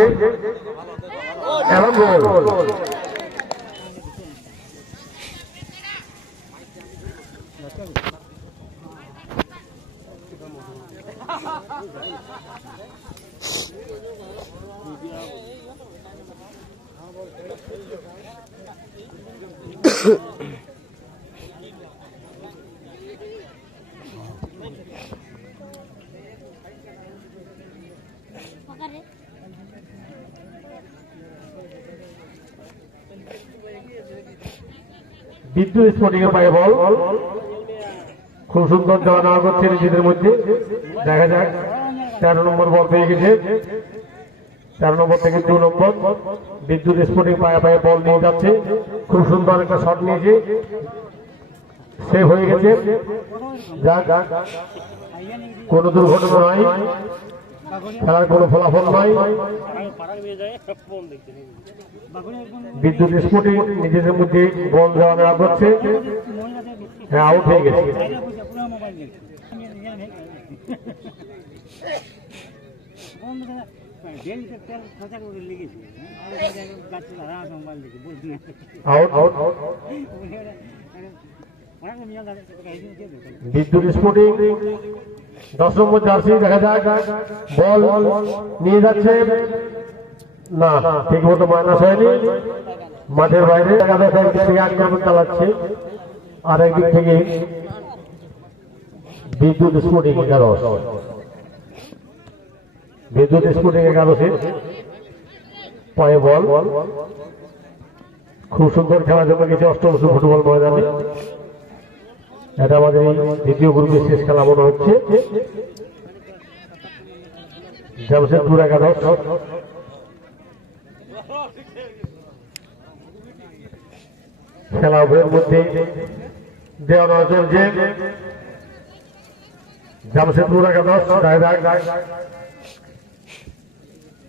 হয়েছে এবং গোল। বিদ্যুৎ স্ফটিক পায়ে বল, খুব সুন্দর যাওয়া নেওয়া করছে নিজেদের মধ্যে। দেখা যাক 13 নম্বর বল পেয়ে গেছে, 13 নম্বর থেকে 2 নম্বর। বিদ্যুৎ স্ফটিক পায়ে পায়ে বল নিয়ে যাচ্ছে, খুব সুন্দর একটা শট নিয়েছে, সেভ হয়ে গেছে। যাক, কোনো দুর্ঘটনা নয়, খেলার কোনো ফলাফল নয়। বিদ্যুৎ স্ফটিক নিজেদের মধ্যে বল দেওয়া নেওয়া করছে, হ্যাঁ আউট হয়ে গেছে। বিদ্যুৎ স্ফটিক 10 নম্বর জার্সি, দেখা যাক বল নিয়ে যাচ্ছে না, ঠিক মতো মাইনাস হয়নি, মাঠের বাইরে। একদিক থেকে আক্রমণ চালাচ্ছে, আর একদিক থেকে বিদ্যুৎ স্ফটিক 11, বিদ্যুৎ স্ফটিক 11 পায়ে বল। খুব সুন্দর খেলা জমে গেছে অষ্টমশু ফুটবল ময়দানে। এটা আমাদের দ্বিতীয় গ্রুপের শেষ খেলা মনে হচ্ছে। জামশেদপুর 11, খেলা উভয়ের মধ্যে দেওয়া নেওয়া চলছে। জামশেদপুর 11,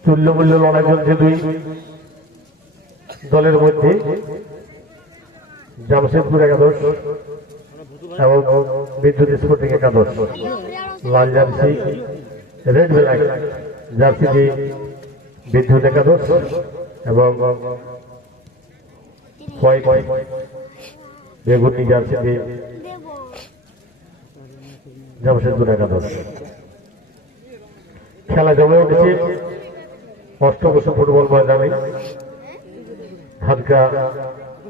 তুল্যমূল্য লড়াই চলছে দুই দলের মধ্যে। জামশেদপুর 11 এবং বিদ্যুৎ স্ফটিক 11, লাল জার্সি রেড ব্ল্যাক জার্সি দিয়ে বিদ্যুৎ 11 এবং হোয়াইট বেগুনি জার্সি দিয়ে জামশেদপুর 11। খেলা জমে উঠেছে অষ্টমশু ফুটবল ময়দানে হালকা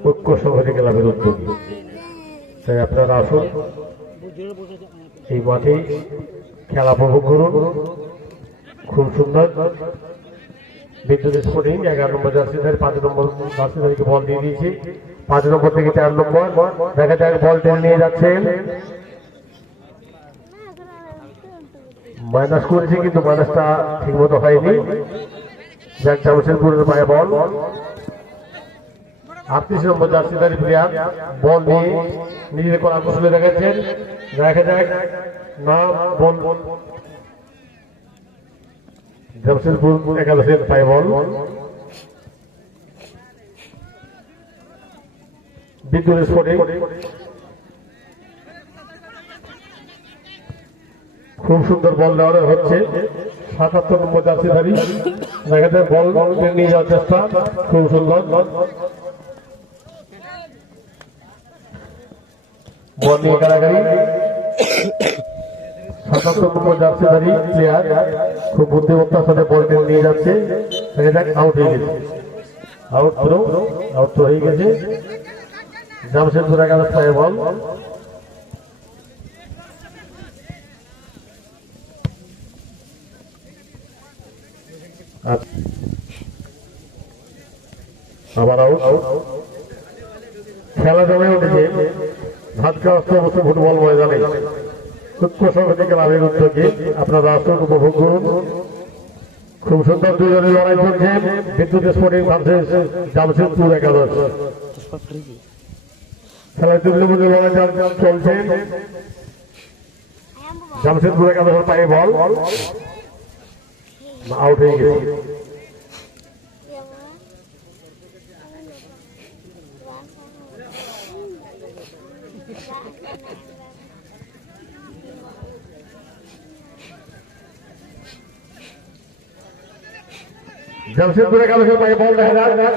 ঐক্য সংহতি ক্লাবের উদ্যোগে। তাই আপনারা আসুন, এই মাঠে খেলা উপভোগ করুন। খুব সুন্দর বিদ্যুৎ স্ফটিক 11 নম্বর জার্সিধারী 5 নম্বর জার্সিধারীকে বল দিয়ে দিয়েছে। 5 নম্বর থেকে 4 নম্বর, দেখা যাক বল টেনে নিয়ে যাচ্ছেন, মাইনাস করেছে কিন্তু মাইনাসটা ঠিক মতো হয়নি। যাক, জামশেদপুরের পায়ে বল। 38 নম্বর জার্সিধারী প্লেয়ার বল নিয়ে নিজেদের করা কৌশলে দেখাচ্ছেন, দেখা যাক না বল। জামশেদপুর 11 পায়ে বল। বিদ্যুৎ স্ফটিক খুব সুন্দর বল দেওয়া হচ্ছে। 77 নম্বর জার্সিধারী, দেখা যায় বল নিয়ে যাওয়ার চেষ্টা, খুব সুন্দর বল নিয়ে গাড়াগাড়ি। 77 নম্বর জার্সিধারী প্লেয়ার খুব বুদ্ধিমত্তার সাথে বল নিয়ে যাচ্ছে, দেখা যাক আউট হয়ে গেছে। আউট থ্রো হয়ে গেছে। জামশেদপুর 11 পায়ে বল। আবার আউট। খেলা জমে উঠেছে ভাতকা অষ্টমশু ফুটবল ময়দানে ঐক্য সংহতি ক্লাবের উদ্যোগে। আপনারা আসুন, উপভোগ করুন। খুব সুন্দর দুজনের লড়াই চলছে। বিদ্যুৎ স্ফটিক ভার্সেস জামশেদপুর 11। খেলায় তুল্যমূল্য লড়াই চলছে। জামশেদপুর 11 পায়ে বল, আউট হয়ে গেছে। জামশেদপুরের কাছে পায়ে বল দেখা যাক।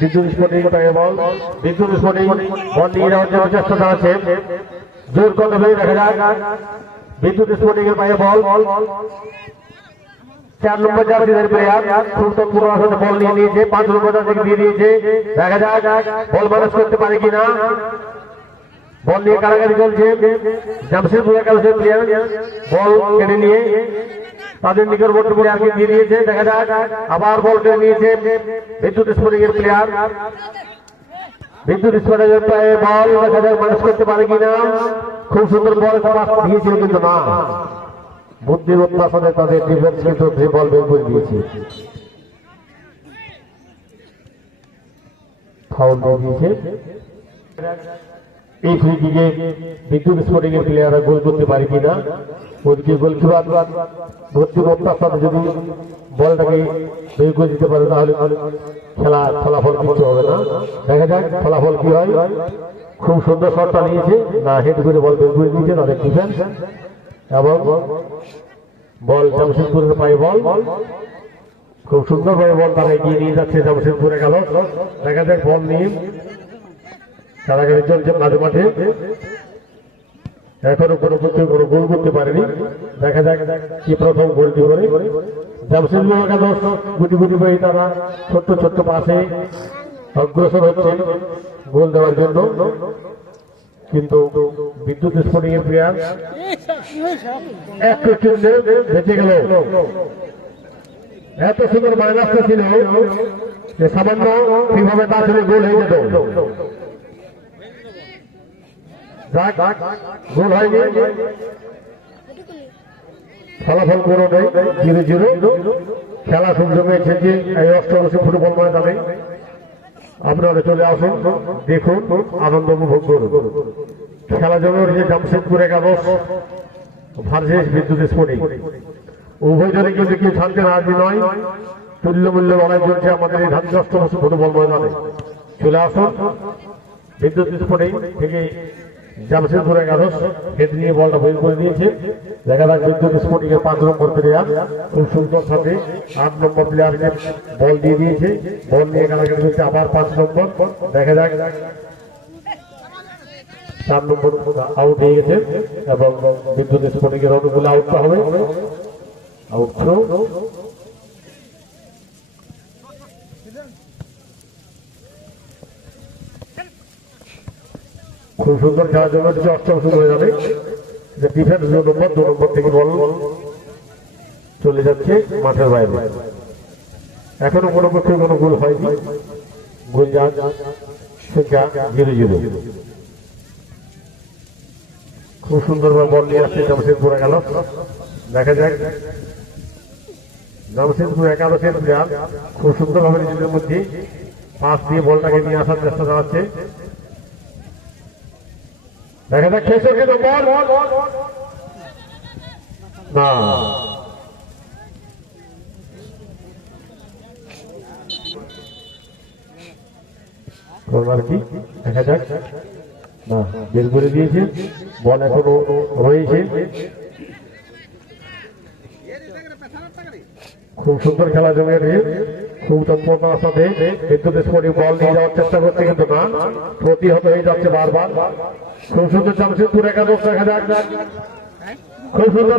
বিদ্যুৎ স্পোর্টিং পায়ে বল, বিদ্যুৎ স্পোর্টিং বল নিয়ে যাওয়ার জন্য চেষ্টা চালাচ্ছে, জোর কদমে দেখা যাক। বিদ্যুৎ স্পোর্টিং এর পায়ে বল, 4 নম্বর জার্সির প্লেয়ার সুলতান পুরো বল নিয়ে নিয়েছে, 5 নম্বর জার্সি দিয়ে দিয়েছে, দেখা যাক বল ম্যানেজ করতে পারে কিনা। বল নিয়ে কারাগারি চলছে, জামশেদপুরের কাছে প্লেয়ার বল কেড়ে নিয়ে তাদের নিকটবর্তী প্লেয়ারকে দিয়ে দিয়েছে, দেখা যাক আবার বল কেড়ে নিয়েছে বিদ্যুৎ স্পোর্টিং এর প্লেয়ার। বিদ্যুৎ স্পোর্টিং এর পায়ে বল দেখা যাক ম্যানেজ করতে পারে কিনা। খুব সুন্দর বল দিয়েছিল কিন্তু না, বুদ্ধিমত্তার সাথে তাদের ডিফেন্স কিন্তু বল বের করে দিয়েছে, ফাউল দিয়ে দিয়েছে। এই ফ্রি কিকে বিদ্যুৎ স্পোর্টিং এর প্লেয়াররা গোল করতে পারে কিনা। ওদিকে গোলকিপার বুদ্ধিমত্তার সাথে যদি বলটাকে বের করে দিতে পারে তাহলে খেলার ফলাফল কিছু হবে না। দেখা যাক ফলাফল কি হয়। খুব সুন্দর শটটা নিয়েছে, না হেড করে বল বের করে দিয়েছে তাদের ডিফেন্স, এবং বল জামশেদপুরের পায়ে বল, খুব সুন্দরভাবে বল তারা এগিয়ে নিয়ে যাচ্ছে জামশেদপুরে গেল। দেখা যাক বল নিয়ে কারাগারি চলছে মাঝে মাঠে, এখনো কোনো গোল করতে পারেনি। দেখা যাক কি প্রথম গোলটি করে। জামশেদপুর একাদশ গুটি গুটি পাই তারা ছোট্ট ছোট্ট পাশে অগ্রসর হচ্ছে গোল দেওয়ার জন্য, কিন্তু বিদ্যুৎ স্পোর্টিং এর প্লেয়ার একটু চুনলে বেঁচে গেল। এত সুন্দর মাইনাসটা ছিল যে সামান্য কিভাবে তার জন্য গোল হয়ে যেত। গোল হয়নি, ফলাফল কোনো নেই, 0-0। খেলা খুব জমেছে যে এই অষ্টদশী ফুটবল ময়দানে। আপনারা চলে আসুন, দেখুন, আনন্দ উপভোগ করুন। খেলা জমে উঠেছে জামশেদপুর একাদশ ভার্সেস বিদ্যুৎ স্পোর্টিং। উভয়জনে কিন্তু কেউ শান্তি রাজি নয়, তুল্যমূল্য লড়াই চলছে আমাদের এই ধানজি অষ্টদশী ফুটবল ময়দানে। চলে আসুন, বিদ্যুৎ স্পোর্টিং থেকে জামশেদপুর একাদশ হেড নিয়ে বলটা বের করে দিয়েছে। দেখা যাক বিদ্যুৎ স্পোর্টিং এর 5 নম্বর প্লেয়ার খুব সুন্দর সাথে 8 নম্বর প্লেয়ারকে বল দিয়ে দিয়েছে, বল নিয়ে কারাগারি চলছে আবার 5 নম্বর। দেখা যাক 4 নম্বর আউট হয়ে গেছে এবং বিদ্যুৎ স্পোর্টিং এর অনুকূলে আউটটা হবে, আউট থ্রো। খুব সুন্দর খেলার জন্য অষ্টম শুরু হয়ে যাবে। ডিফেন্স 2 নম্বর থেকে বল চলে যাচ্ছে মাঠের বাইরে। এখনো কোনো পক্ষে কোনো গোল হয়নি, গোল যাক সংখ্যা 0-0। খুব সুন্দরভাবে বল নিয়ে আসছে জামশেদপুর একাদশ। দেখা যাক জামশেদপুর একাদশের প্লেয়ার খুব সুন্দরভাবে নিজেদের মধ্যে পাস দিয়ে বলটাকে নিয়ে আসার চেষ্টা চালাচ্ছে। দেখা যাক শেষ হয়ে গেল বল, না কি দেখা যাক, না বের করে দিয়েছে, বল এখনো রয়েছে। খুব সুন্দর খেলা জমে উঠেছে, খুব তৎপরতার সাথে বিদ্যুৎ স্পোর্টিং বল নিয়ে যাওয়ার চেষ্টা করছে, কিন্তু না, প্রতিহত হয়ে যাচ্ছে বারবার। খুব সুন্দর জামশেদপুর একাদশ। দেখা যাক, খুব সুন্দর,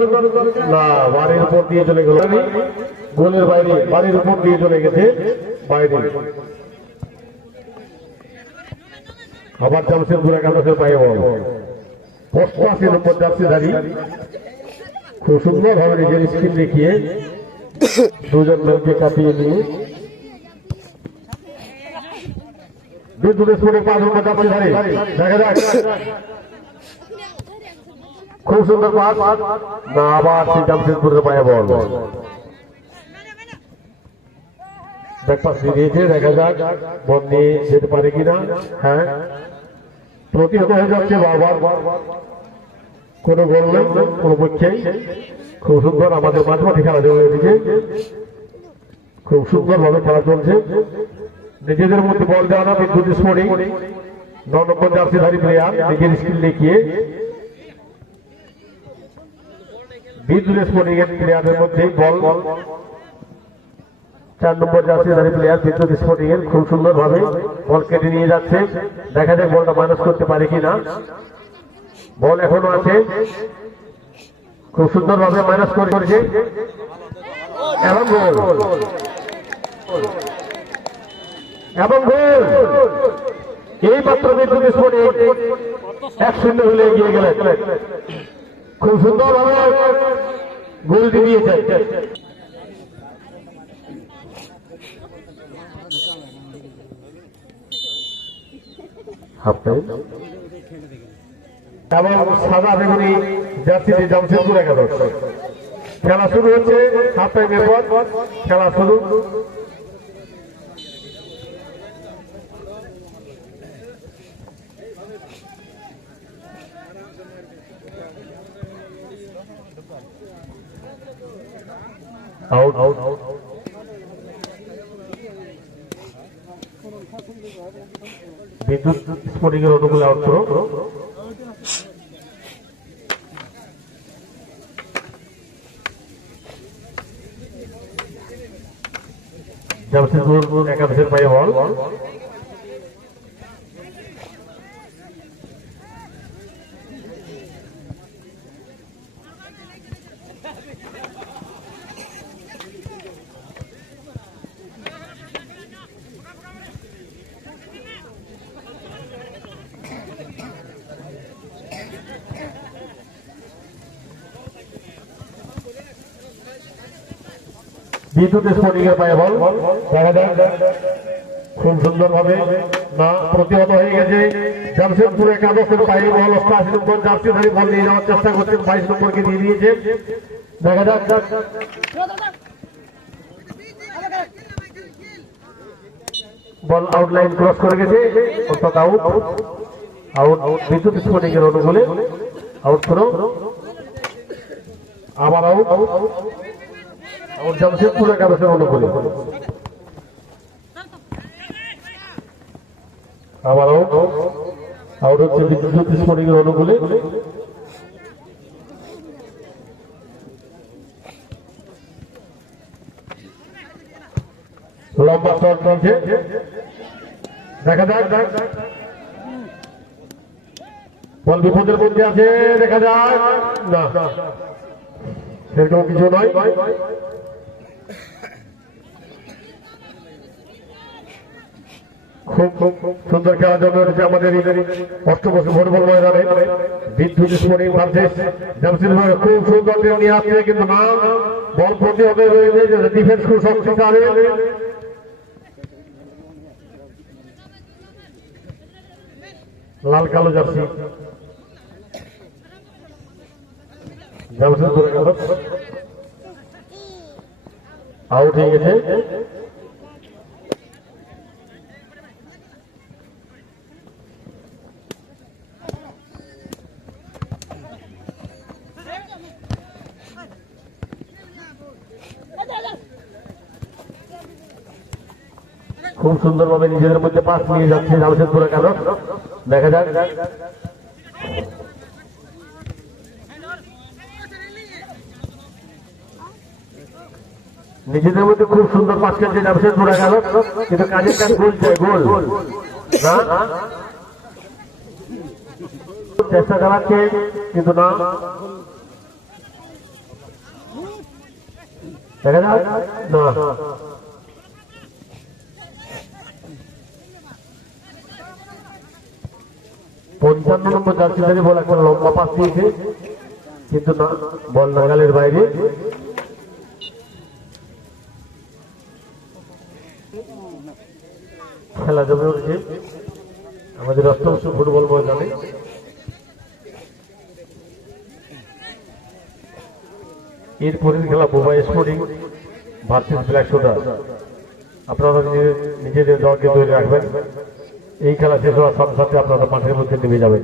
না বাড়ির উপর দিয়ে চলে গেল, গোলের বাইরে, বাড়ির উপর দিয়ে চলে গেছে বাইরে। আবার জামশেদপুর একাদশের পায়ে বল, 85 নম্বর জার্সিধারী খুব সুন্দর ভাবে নিজের স্কিল দেখিয়ে দুজন লোককে কাটিয়ে নিয়ে বিদ্যুৎ স্পোর্টিং 5 নম্বর জার্সিধারী। দেখা যাক, খুব সুন্দর পাস, না আবার সেই জামশেদপুরের পায়ে বল, ব্যাকপাস দিয়েছে। দেখা যাক বল নিয়ে যেতে পারে কিনা। হ্যাঁ, প্রতিহত হয়ে যাচ্ছে বারবার, কোনো গোল নেই কোনো পক্ষেই। খুব সুন্দর আমাদের মাঝমাঠে খেলা জমে উঠেছে, খুব সুন্দর ভাবে খেলা চলছে। নিজেদের মধ্যে বল দেওয়া না বিদ্যুৎ স্পোর্টিং 9 নম্বর জার্সিধারী প্লেয়ার নিজের স্কিল দেখিয়ে বিদ্যুৎ স্পোর্টিং এর প্লেয়ারদের মধ্যে বল 4 নম্বর জার্সিধারী প্লেয়ার বিদ্যুৎ স্পোর্টিং এর খুব সুন্দর ভাবে বল কেটে নিয়ে যাচ্ছে। দেখা যাক বলটা মাইনাস করতে পারে কিনা। বল এখনো আছে, খুব সুন্দর ভাবে মাইনাস করেছে এবং গোল এবং গোল। এই মাত্র বিদ্যুৎ স্পোর্টিং 1-0 হলে এগিয়ে গেলেন। খুব সুন্দর ভাবে গোলটি দিয়েছে। এবং সাদা বেগুনি জার্সিতে জামশেদপুর একাদশ। খেলা শুরু হচ্ছে, হাফ টাইমের পর খেলা শুরু। আউট আউট বিদ্যুৎ স্পোর্টিং এর অনুকূলে আউট করো। জামশেদপুর একাদশের পায়ে বল। বিদ্যুৎ স্পোর্টিং এর পায়ে বল। দেখা যাক, খুব সুন্দর ভাবে না প্রতিহত হয়ে গেছে। জামশেদপুর একাদশের পায়ে বল। 88 নম্বর জার্সিধারী বল নিয়ে যাওয়ার চেষ্টা করছেন, 22 নম্বরকে দিয়ে দিয়েছে। দেখা যাক, বল আউটলাইন ক্রস করে গেছে, অর্থাৎ আউট আউট বিদ্যুৎ স্পোর্টিং এর অনুকূলে আউট করো। আবার আউট আউট জামশেদপুর একাদশের অনুকূলে আবার আউট আউট হচ্ছে বিদ্যুৎ স্পোর্টিং এর অনুকূলে। লম্বা শট চলছে, দেখা যাক। বল বিপদের মধ্যে আছে, দেখা যাক না, সেরকম কিছু নয়। খুব খুব সুন্দর খেলা জমে উঠেছে আমাদের অষ্টবসু ফুটবল ময়দানে। বিদ্যুৎ স্পোর্টিং ভার্সেস জামশেদপুর খুব সুন্দর নিয়ে আসছে, কিন্তু না, বল প্রতিহত রয়েছে। ডিফেন্স খুব শক্তিশালী। লাল কালো জার্সি জামশেদপুর আউট হয়ে গেছে। খুব সুন্দরভাবে নিজেদের মধ্যে পাস নিয়ে যাচ্ছে জামশেদপুর একাদশ। দেখা যাক, নিজেদের মধ্যে খুব সুন্দর পাস খেলছে জামশেদপুর একাদশ, কিন্তু কাজের কাজ গোল চাই, গোল না, চেষ্টা চালাচ্ছে কিন্তু না। দেখা যাক না, 55 নম্বর জার্সিধারী বল একটা লম্বা পাস দিয়েছে, কিন্তু না, বল নাগালের বাইরে। খেলা জমে উঠেছে আমাদের অষ্টবসু ফুটবল ময়দানে। এরপরের খেলা বোবা স্পোর্টিং ভার্সেস ব্ল্যাক সোডা। আপনারা নিজেদের দলকে তৈরি রাখবেন। এই খেলা শেষ হওয়ার সাথে সাথে আপনারা মাঠের মধ্যে নেমে যাবেন।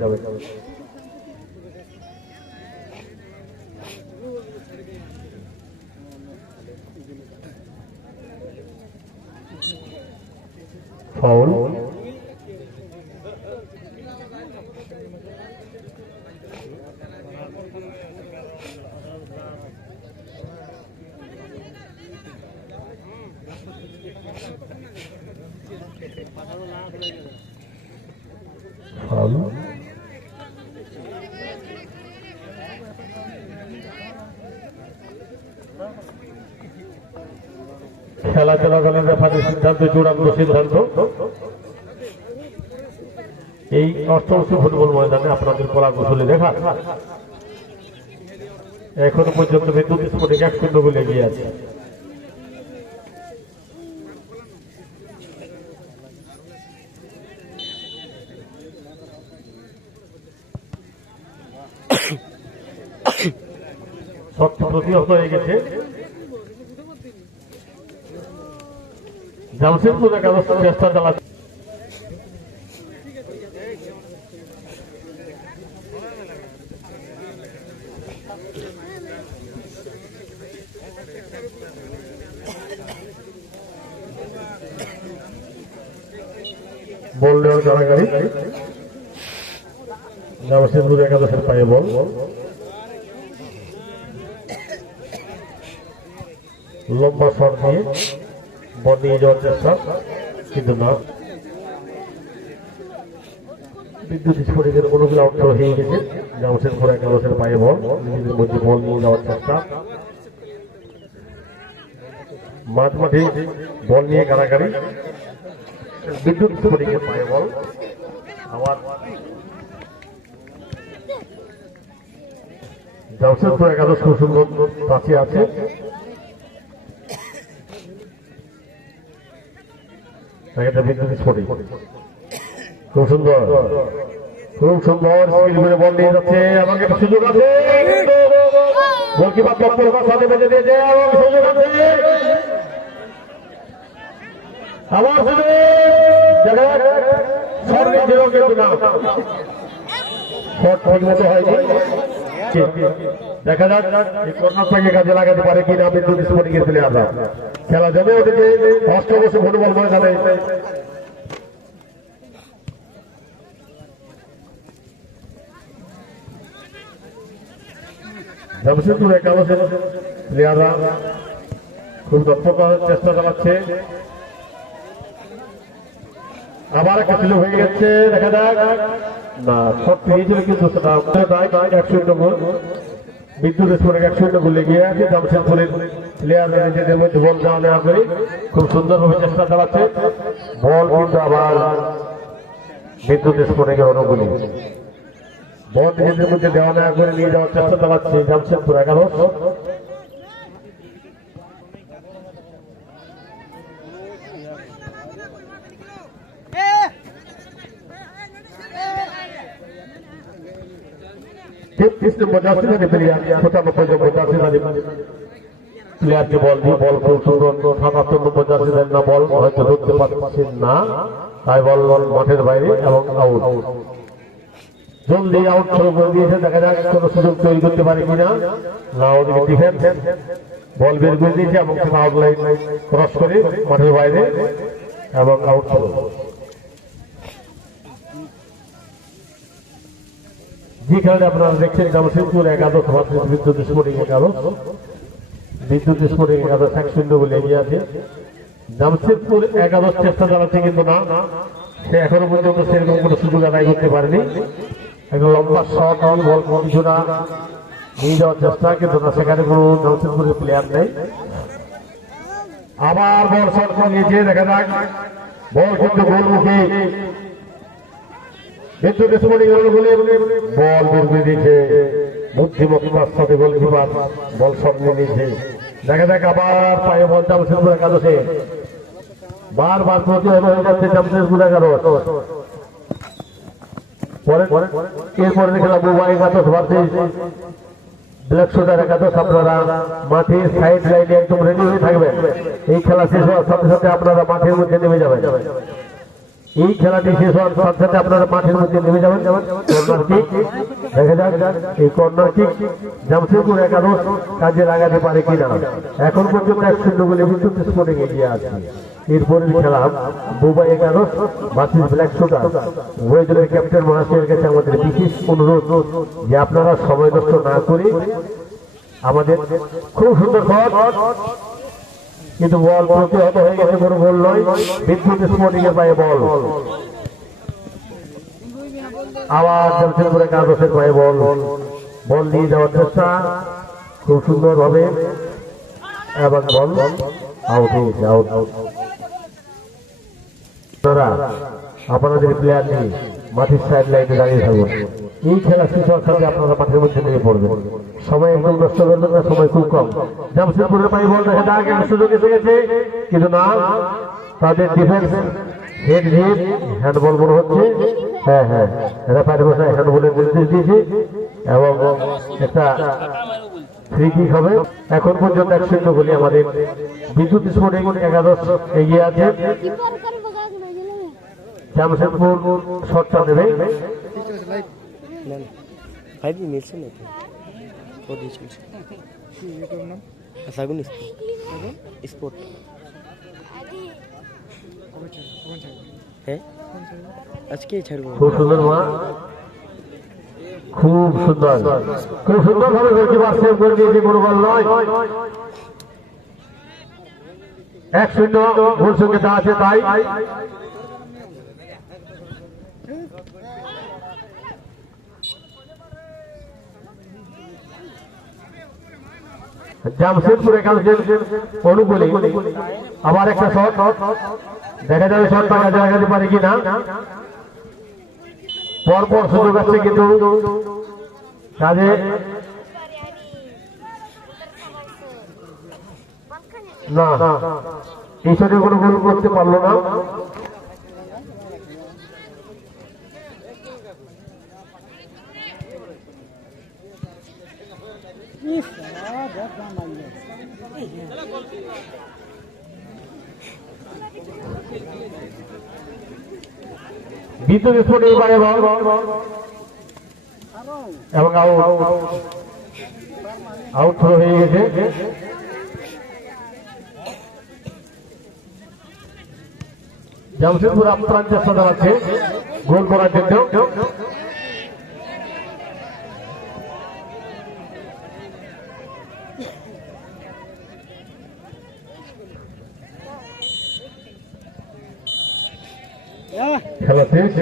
ফাউল, খেলা চলাকালীন রেফারির সিদ্ধান্ত চূড়ান্ত সিদ্ধান্ত। এই অষ্টমশী ফুটবল ময়দানে আপনাদের কলা কৌশলে দেখা এখনো পর্যন্ত বিদ্যুৎ স্ফটিক 1-0 গোলে এগিয়ে আছে। শক্তি প্রতিহত হয়ে গেছে। জামশেদপুর একাদশ চেষ্টা চালাচ্ছে। বল নেওয়ার কারাগারি জামশেদপুর একাদশের পায়ে বল। লম্বা শট দিয়ে বল নিয়ে যাওয়ার চেষ্টা, কিন্তু না। বিদ্যুৎ স্ফটিকের অনুকূল আউট হয়ে গেছে। জামশেদপুর একাদশের পায়ে বল, নিজেদের মধ্যে বল নিয়ে যাওয়ার চেষ্টা। মাঝমাঠে বল নিয়ে কারাগারি বিদ্যুৎ স্ফটিকের পায়ে বল। আবার জামশেদপুর একাদশ খুব সুন্দর কাছে আছে। বিদ্যুৎ স্ফটিক খুব সুন্দর, খুব সুন্দর স্কিল করে বল নিয়ে যাচ্ছে। আমাকে একটা সুযোগ আছে, গোলকিপার তৎপরতার সাথে বেঁধে দিয়েছে এবং সুযোগ আছে। আমার সুযোগ সর্বে ছিল কিন্তু না, শট ঠিক মতো হয়নি। দেখা যাক এই কর্নার থেকে কাজে লাগাতে পারে কিনা বিদ্যুৎ স্ফটিকের প্লেয়াররা। খেলা জমে উঠেছে অষ্টমশী ফুটবল ময়দানে। জামশেদপুর একাদশের প্লেয়াররা খুব তৎপরতার চেষ্টা চালাচ্ছে। আবার একটা সুযোগ হয়ে গেছে, দেখা যাক না, শট পেয়েছিল কিন্তু সেটা 1-0 গোল। বিদ্যুৎ স্ফটিক 1-0 গোলে এগিয়ে আছে। জামশেদপুরের প্লেয়াররা নিজেদের মধ্যে বল দেওয়া নেওয়া করে খুব সুন্দরভাবে চেষ্টা চালাচ্ছে। বল কিন্তু আবার বিদ্যুৎ স্ফটিকের অনুকূলে বল নিজেদের মধ্যে দেওয়া নেওয়া করে নিয়ে যাওয়ার চেষ্টা চালাচ্ছে জামশেদপুর একাদশ। প্লেয়ারকে বল দিয়ে বল খুব সুন্দর 77 নম্বর জার্সি না, বল হয়তো ধরতে পারছেন না, তাই বল মাঠের বাইরে এবং আউট। জলদি আউট শুরু করে দিয়েছে। দেখা যাক কোন সুযোগ তৈরি করতে পারে কিনা। না, ওদিকে ডিফেন্স বল বের করে দিয়েছে এবং আউট লাইন ক্রস করে মাঠের বাইরে এবং আউট শুরু। যে খেলাটা আপনারা দেখছেন জামশেদপুর একাদশ ভার্সেস বিদ্যুৎ স্ফটিক একাদশ। বিদ্যুৎ স্ফটিক একাদশ 1-0 বলে এগিয়ে আছে। জামশেদপুর একাদশ চেষ্টা চালাচ্ছে কিন্তু না, সে এখনো পর্যন্ত সেরকম কোনো সুযোগ আদায় করতে পারেনি। একটা লম্বা শট বল কিছুটা নিয়ে যাওয়ার চেষ্টা, কিন্তু না, সেখানে কোনো জামশেদপুরের প্লেয়ার নেই। আবার বল শট নিয়েছে, দেখা যাক বল কিন্তু গোলমুখী। বিদ্যুৎ স্ফটিক বল বের করে দিয়েছে, বুদ্ধিমত্তার সাথে গোলকিপার বল শট নিয়ে নিয়েছে। দেখা যাক আবার পায়ে বল জামশেদপুর একাদশে, বারবার প্রতিহত হয়ে যাচ্ছে জামশেদপুর একাদশ। এরপরে খেলা মুম্বাই একাদশ ভার্সেস ব্ল্যাক সোডার একাদশ। আপনারা মাঠের সাইড লাইনে একদম রেডি হয়ে থাকবেন। এই খেলা শেষ হওয়ার সাথে সাথে আপনারা মাঠের মধ্যে নেমে যাবেন। এই খেলাটি শেষ হওয়ার সাথে সাথে আপনারা মাঠের মধ্যে নেমে যাবেন। কর্নার কিক দেখা যাক, এই কর্নার কিক জামশেদপুর একাদশ কাজে লাগাতে পারে কিনা। এখন পর্যন্ত 1-0 গোলে বিদ্যুৎ স্ফটিক এগিয়ে আছে। এরপরের খেলা মুম্বাই একাদশ ভার্সেস ব্ল্যাক সোডা। উভয় দলের ক্যাপ্টেন মহাশয়ের কাছে আমাদের বিশেষ অনুরোধ যে আপনারা সময় নষ্ট না করে আমাদের খুব সুন্দর শট, কিন্তু বল প্রতিহত হয়ে গেছে, কোনো গোল নয়। বিদ্যুৎ স্ফটিকের পায়ে বল, আবার জামশেদপুর একাদশের পায়ে বল। বল নিয়ে যাওয়ার চেষ্টা খুব সুন্দর ভাবে এবং বল আউট হয়ে গেছে, আউট। আপনাদের প্লেয়ার নিয়ে মাঠের সাইড লাইনে দাঁড়িয়ে থাকুন। এই খেলা শেষ হওয়ার সাথে আপনারা মাঠের মধ্যে নিয়ে পড়বেন। সময় একদম নষ্ট করবেন না, সময় খুব কম। জামশেদপুরের পাই বল দেখে আগে সুযোগ এসে গেছে, কিন্তু না, তাদের ডিফেন্স হেড হিট হ্যান্ডবল মনে হচ্ছে। হ্যাঁ হ্যাঁ, রেফারি মশাই হ্যান্ডবলের নির্দেশ দিয়েছে এবং একটা ফ্রি কিক হবে। এখন পর্যন্ত 1-0 গোলে আমাদের বিদ্যুৎ স্পোর্টিং একাদশ এগিয়ে আছে। জামশেদপুর শটটা নেবে। খুব সুন্দর মা, খুব সুন্দর, খুব সুন্দর ভাবে গোলকিপার সেভ করে দিয়েছে, কোনো বল নয়। 1-0 গোল সংখ্যা আছে তাই। জামশেদপুর একাদশের অনুকূলে আবার একটা শট, দেখা যাবে শটটা কাজে লাগাতে পারে কিনা। পরপর সুযোগ আছে কিন্তু কাজে না, এই শটে কোনো গোল করতে পারলো না। বিদ্যুৎ স্পোর্টিং এবারে বল এবং আউট থ্রো হয়ে গেছে। জামশেদপুর আপ্রাণ চেষ্টা চালাচ্ছে গোল করার জন্য। খেলা শেষ,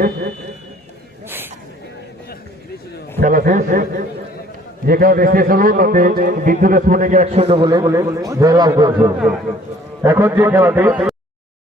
খেলা শেষ। যেখানে শেষ হলো তাতে বিদ্যুৎ স্পোর্টিং 1-0 বলে জয়লাভ করেছে। এখন যে খেলাটি